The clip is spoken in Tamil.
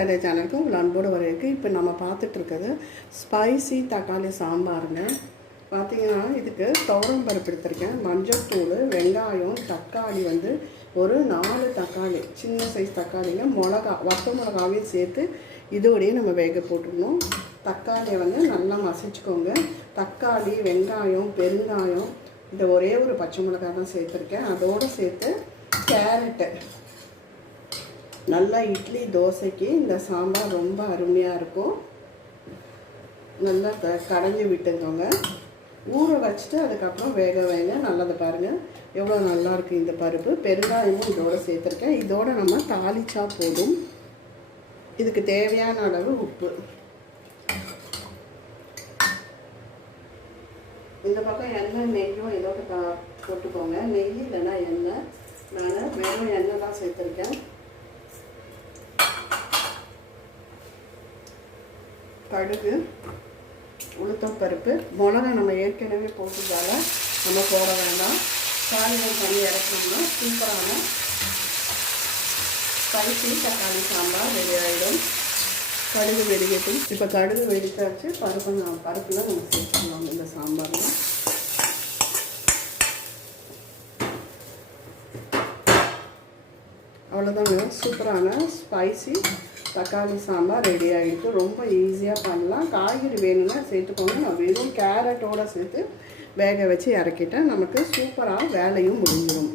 தலை சேனலுக்கு உங்கள் அன்போடு வரவேற்கு. இப்போ நம்ம பார்த்துட்டு இருக்கிறது ஸ்பைசி தக்காளி சாம்பாருங்க. பார்த்தீங்கன்னா இதுக்கு துவரம் பருப்பு எடுத்திருக்கேன். மஞ்சத்தூள் வெங்காயம் தக்காளி வந்து ஒரு நாலு தக்காளி. சின்ன சைஸ் தக்காளிங்க. மிளகா வத்த மிளகாவையும் சேர்த்து இதோடையே நம்ம வேக போட்டுடணும். தக்காளியை வந்து நல்லா மசிச்சுக்கோங்க. தக்காளி வெங்காயம் பெருங்காயம் இந்த ஒரே ஒரு பச்சை மிளகாய் தான் சேர்த்துருக்கேன். அதோடு சேர்த்து கேரட்டு. நல்லா இட்லி தோசைக்கு இந்த சாம்பார் ரொம்ப அருமையாக இருக்கும். நல்லா க கடைஞ்சி விட்டுக்கோங்க. ஊற வச்சுட்டு அதுக்கப்புறம் வேக வேங்க நல்லதை பாருங்கள் எவ்வளோ நல்லாயிருக்கு இந்த பருப்பு. பெருங்காயமும் இதோட சேர்த்துருக்கேன். இதோடு நம்ம தாளிச்சா போதும். இதுக்கு தேவையான அளவு உப்பு. இந்த பக்கம் எண்ணெய் நெய்யும் இதோட போட்டுக்கோங்க. நெய் இல்லைன்னா எண்ணெய். நான் வெறும் எண்ணெய் தான் சேர்த்துருக்கேன். கடுகு உளுத்தம்பருப்பு மிளகா நம்ம ஏற்கனவே போட்டதால் நம்ம போட வேண்டாம். காய்கறி பண்ணி இறக்கணும்னா சூப்பரான ஸ்பைசி தக்காளி சாம்பார் ரெடி ஆகிடும் கடுகு வெடிக்கட்டும். இப்போ கடுகு வெடித்தாச்சு பருப்பு நான் பருப்பில் நம்ம சேர்த்துக்கலாம் இந்த சாம்பாரில். அவ்வளோதாங்க சூப்பரான ஸ்பைசி தக்காளி சாம்பார் ரெடி ஆகிட்டு ரொம்ப ஈஸியாக பண்ணலாம். காய்கறி வேணும்னா சேர்த்துக்கோங்க. நான் வெறும் கேரட்டோடு சேர்த்து வேக வச்சு இறக்கிட்டேன். நமக்கு சூப்பராக வேலையும் முடிஞ்சிடும்.